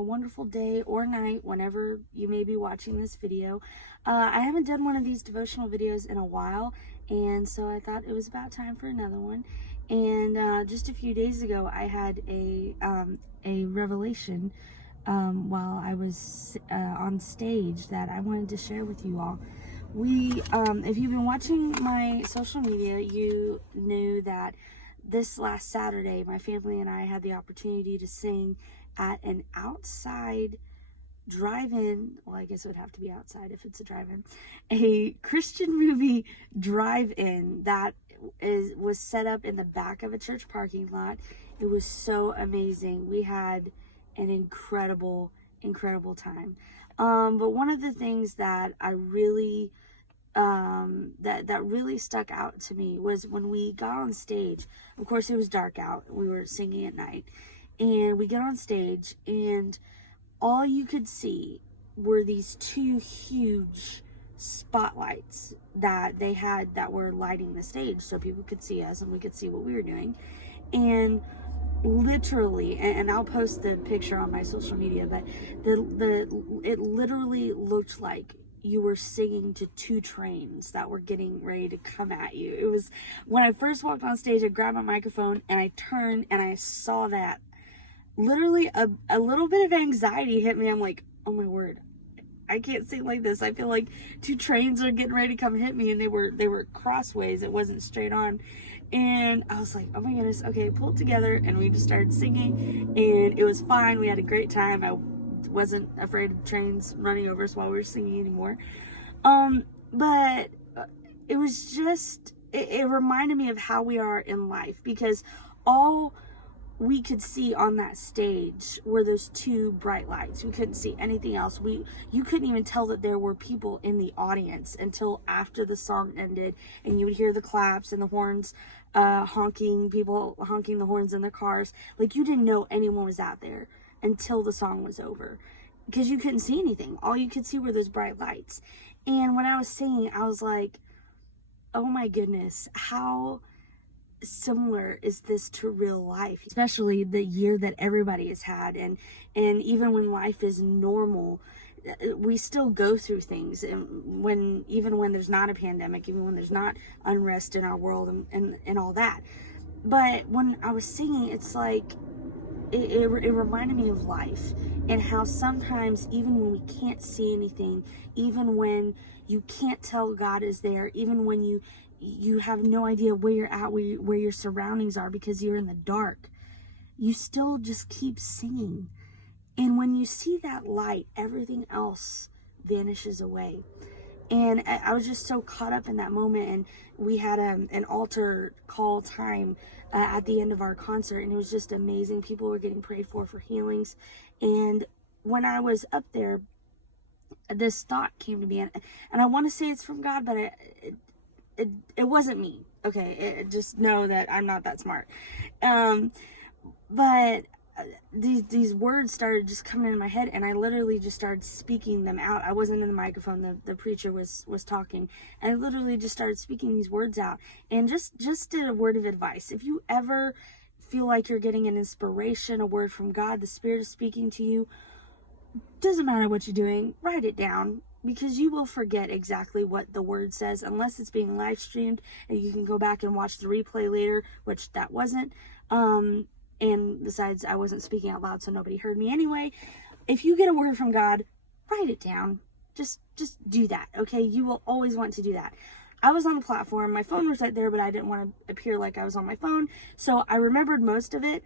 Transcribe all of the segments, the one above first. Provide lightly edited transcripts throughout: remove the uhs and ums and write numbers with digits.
a wonderful day or night whenever you may be watching this video. I haven't done one of these devotional videos in a while, and so I thought it was about time for another one. And just a few days ago, I had a revelation while I was on stage that I wanted to share with you all. If you've been watching my social media, you knew that this last Saturday, my family and I had the opportunity to sing at an outside drive-in. Well, I guess it would have to be outside if it's a drive-in. A Christian movie drive-in that was set up in the back of a church parking lot. It was so amazing. We had an incredible time. But one of the things that I really that really stuck out to me was when we got on stage. Of course, it was dark out. We were singing at night, and we get on stage, and all you could see were these two huge spotlights that they had that were lighting the stage so people could see us and we could see what we were doing. And literally, and I'll post the picture on my social media, but it literally looked like you were singing to two trains that were getting ready to come at you. It was, when I first walked on stage, I grabbed my microphone and I turned and I saw that. Literally a little bit of anxiety hit me. I'm like, oh my word, I can't sing like this. I feel like two trains are getting ready to come hit me, and they were crossways. It wasn't straight on. And I was like, oh my goodness, okay, pull it together, and we just started singing, and it was fine. We had a great time. I wasn't afraid of trains running over us while we were singing anymore. But it was just, it reminded me of how we are in life, because all we could see on that stage were those two bright lights. We couldn't see anything else. You couldn't even tell that there were people in the audience until after the song ended, and you would hear the claps and the horns honking, people honking the horns in their cars. Like, you didn't know anyone was out there until the song was over, because you couldn't see anything. All you could see were those bright lights. And when I was singing, I was like, oh my goodness, how similar is this to real life, especially the year that everybody has had. And even when life is normal, we still go through things, and even when there's not a pandemic, even when there's not unrest in our world and all that. But when I was singing, it's like it reminded me of life, and how sometimes, even when we can't see anything, even when you can't tell God is there, even when you have no idea where you're at, where your surroundings are, because you're in the dark, you still just keep singing. And when you see that light, everything else vanishes away. And I was just so caught up in that moment. And we had an altar call time at the end of our concert, and it was just amazing. People were getting prayed for healings. And when I was up there, this thought came to me, and I want to say it's from God, but it wasn't me. Okay, just know that I'm not that smart. But these words started just coming in my head, and I literally just started speaking them out. I wasn't in the microphone. The preacher was talking, and I literally just started speaking these words out. And just a word of advice: if you ever feel like you're getting an inspiration, a word from God, the Spirit is speaking to you, doesn't matter what you're doing, write it down, because you will forget exactly what the word says unless it's being live streamed and you can go back and watch the replay later, which that wasn't. And besides, I wasn't speaking out loud, so nobody heard me anyway. If you get a word from God, write it down. Just do that, okay? You will always want to do that. I was on the platform. My phone was right there, but I didn't want to appear like I was on my phone, so I remembered most of it.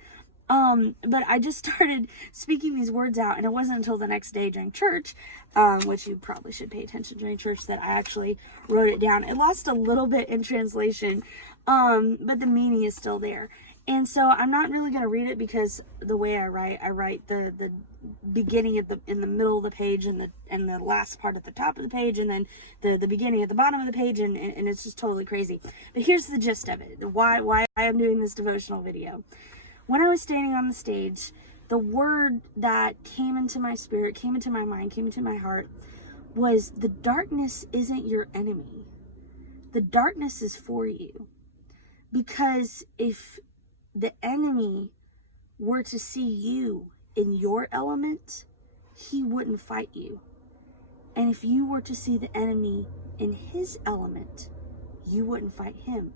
But I just started speaking these words out, and it wasn't until the next day during church, which you probably should pay attention during church, that I actually wrote it down. It lost a little bit in translation, but the meaning is still there. And so I'm not really going to read it, because the way I write the beginning in the middle of the page, and the last part at the top of the page, and then the beginning at the bottom of the page, and it's just totally crazy. But here's the gist of it, why I am doing this devotional video. When I was standing on the stage, the word that came into my spirit, came into my mind, came into my heart, was the darkness isn't your enemy. The darkness is for you. Because if the enemy were to see you in your element, he wouldn't fight you. And if you were to see the enemy in his element, you wouldn't fight him.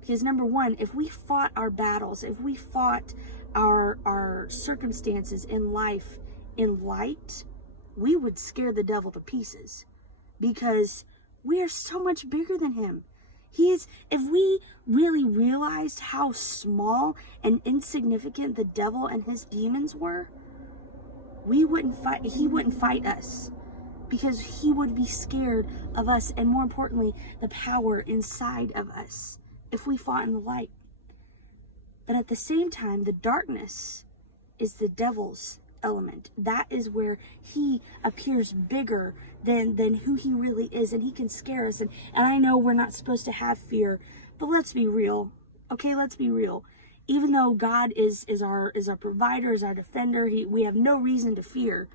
Because number one, if we fought our battles, if we fought our circumstances in life in light, we would scare the devil to pieces, because we are so much bigger than him. If we really realized how small and insignificant the devil and his demons were, he wouldn't fight us, because he would be scared of us, and more importantly, the power inside of us, if we fought in the light. But at the same time, the darkness is the devil's element. That is where he appears bigger than who he really is, and he can scare us. And I know we're not supposed to have fear, but let's be real. Okay, let's be real. Even though God is our provider, is our defender, we have no reason to fear.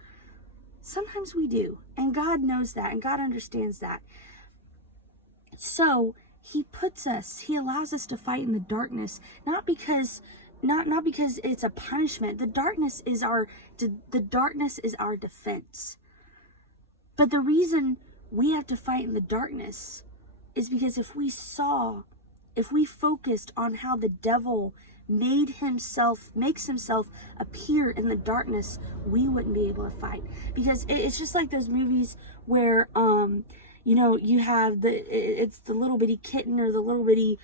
Sometimes we do, and God knows that, and God understands that. So he allows us to fight in the darkness, not because it's a punishment. The darkness is our defense. But the reason we have to fight in the darkness is because if we focused on how the devil makes himself appear in the darkness, we wouldn't be able to fight. Because it's just like those movies where you have it's the little bitty kitten or the little bitty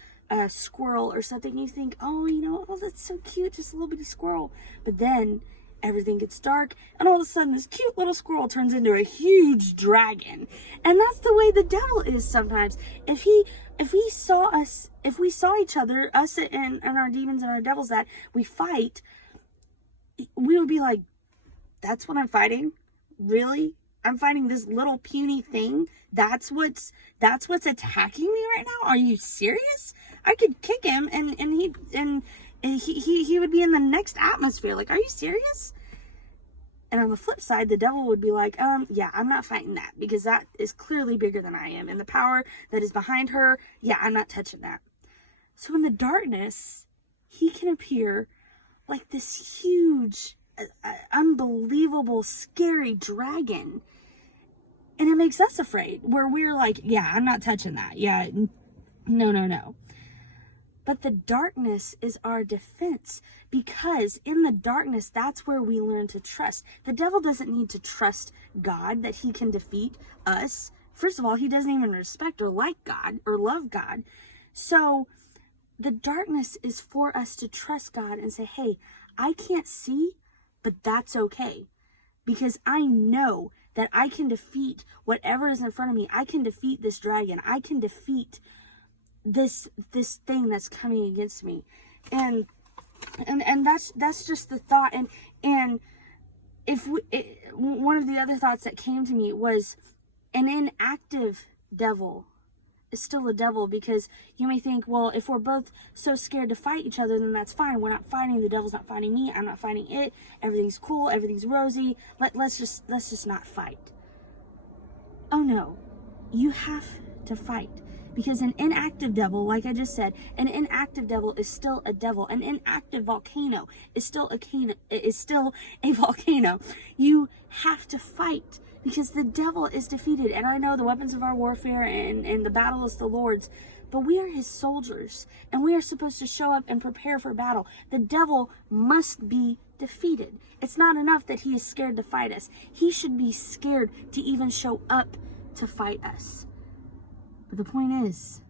squirrel or something. You think, oh, that's so cute, just a little bitty squirrel. But then everything gets dark, and all of a sudden this cute little squirrel turns into a huge dragon. And that's the way the devil is sometimes. If we saw each other, us and our demons and our devils that we fight, we would be like, that's what I'm fighting? Really? I'm fighting this little puny thing? That's what's attacking me right now? Are you serious? I could kick him and he would be in the next atmosphere. Like, are you serious? And on the flip side, the devil would be like, yeah, I'm not fighting that, because that is clearly bigger than I am. And the power that is behind her, yeah, I'm not touching that. So in the darkness, he can appear like this huge, unbelievable, scary dragon. And it makes us afraid, where we're like, yeah, I'm not touching that. Yeah, no. But the darkness is our defense, because in the darkness, that's where we learn to trust. The devil doesn't need to trust God that he can defeat us. First of all, he doesn't even respect or like God or love God. So the darkness is for us to trust God and say, hey, I can't see, but that's okay, because I know that I can defeat whatever is in front of me. I can defeat this dragon. I can defeat this thing that's coming against me. And that's just the thought. And one of the other thoughts that came to me was, an inactive devil is still a devil, because you may think, well, if we're both so scared to fight each other, then that's fine. We're not fighting. The devil's not fighting me. I'm not fighting it. Everything's cool. Everything's rosy. Let's just not fight. Oh no, you have to fight. Because an inactive devil, like I just said, an inactive devil is still a devil. An inactive volcano is still a volcano. You have to fight, because the devil is defeated. And I know the weapons of our warfare and the battle is the Lord's, but we are his soldiers, and we are supposed to show up and prepare for battle. The devil must be defeated. It's not enough that he is scared to fight us. He should be scared to even show up to fight us. But the point is,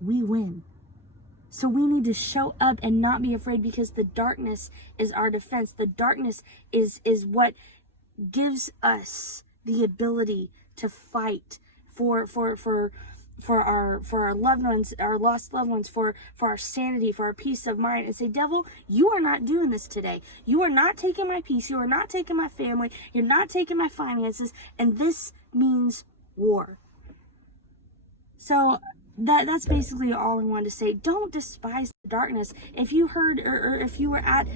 we win. So we need to show up and not be afraid, because the darkness is our defense. The darkness is what gives us the ability to fight for our loved ones, our lost loved ones, for our sanity, for our peace of mind, and say, devil, you are not doing this today. You are not taking my peace. You are not taking my family. You're not taking my finances. And this means war. So that's basically all I wanted to say. Don't despise the darkness. If you heard, or if you were at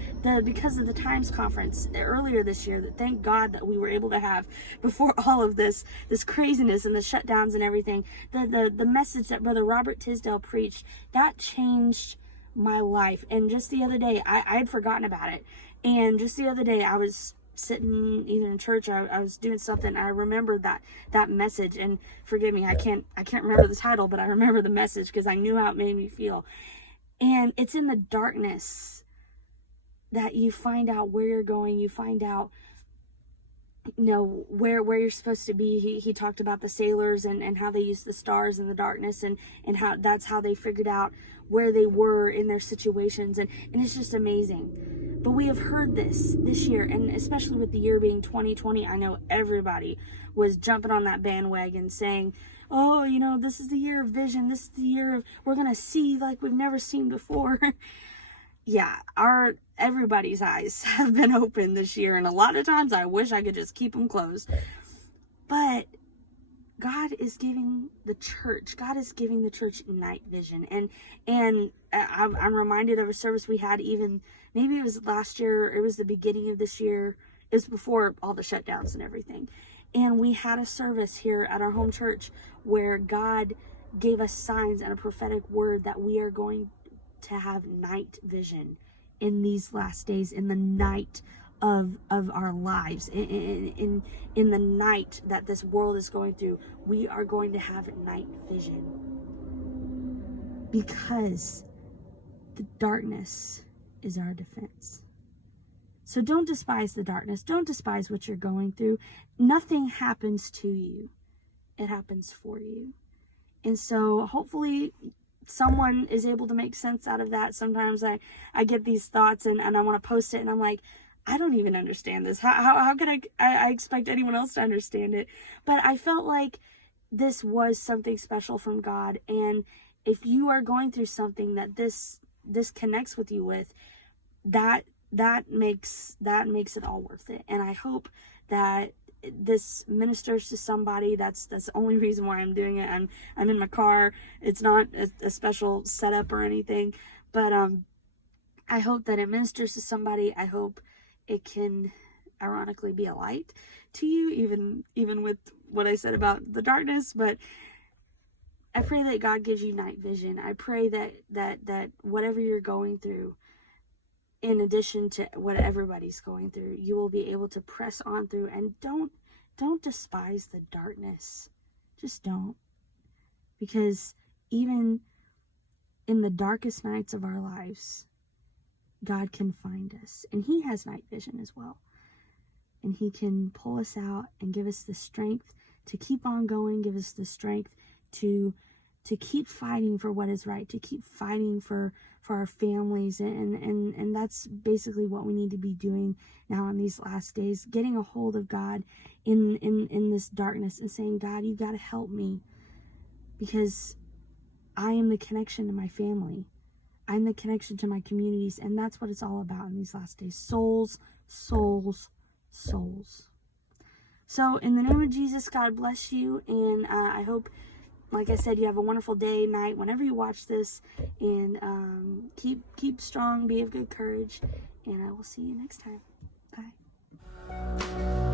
because of the Times conference earlier this year, that thank God that we were able to have before all of this craziness and the shutdowns and everything, the message that Brother Robert Tisdale preached, that changed my life. And just the other day, I had forgotten about it. And just the other day, I was sitting either in church or I was doing something. I remembered that message, and forgive me, I can't remember the title, but I remember the message because I knew how it made me feel. And it's in the darkness that you find out where you're going. You find out, you know, where you're supposed to be. He talked about the sailors and how they used the stars in the darkness, and how that's how they figured out where they were in their situations, and it's just amazing. But we have heard this year, and especially with the year being 2020, I know everybody was jumping on that bandwagon saying, oh, you know, this is the year of vision, this is the year of, we're gonna see like we've never seen before. Yeah, everybody's eyes have been open this year, and a lot of times I wish I could just keep them closed. But God is giving the church night vision, and I'm reminded of a service we had, even maybe it was last year, it was the beginning of this year, it was before all the shutdowns and everything, and we had a service here at our home church where God gave us signs and a prophetic word that we are going to have night vision in these last days, in the night of our lives, in the night that this world is going through. We are going to have night vision because the darkness is our defense. So don't despise the darkness. Don't despise what you're going through. Nothing happens to you. It happens for you. And so hopefully someone is able to make sense out of that. Sometimes I get these thoughts and I want to post it, and I'm like, I don't even understand this. How could I expect anyone else to understand it? But I felt like this was something special from God. And if you are going through something that this connects with you with, that makes it all worth it. And I hope that this ministers to somebody. That's the only reason why I'm doing it. I'm in my car. It's not a special setup or anything, but I hope that it ministers to somebody. I hope it can ironically be a light to you, even with what I said about the darkness. But I pray that God gives you night vision. I pray that whatever you're going through, in addition to what everybody's going through, you will be able to press on through, and don't despise the darkness. Just don't. Because even in the darkest nights of our lives, God can find us, and He has night vision as well. And He can pull us out and give us the strength to keep on going, give us the strength to keep fighting for what is right, to keep fighting for our families. And that's basically what we need to be doing now in these last days, getting a hold of God in this darkness and saying, God, you got to help me, because I am the connection to my family. I'm the connection to my communities, and that's what it's all about in these last days. Souls, souls, souls. So in the name of Jesus, God bless you, and I hope, like I said, you have a wonderful day, night, whenever you watch this, and keep strong, be of good courage, and I will see you next time. Bye.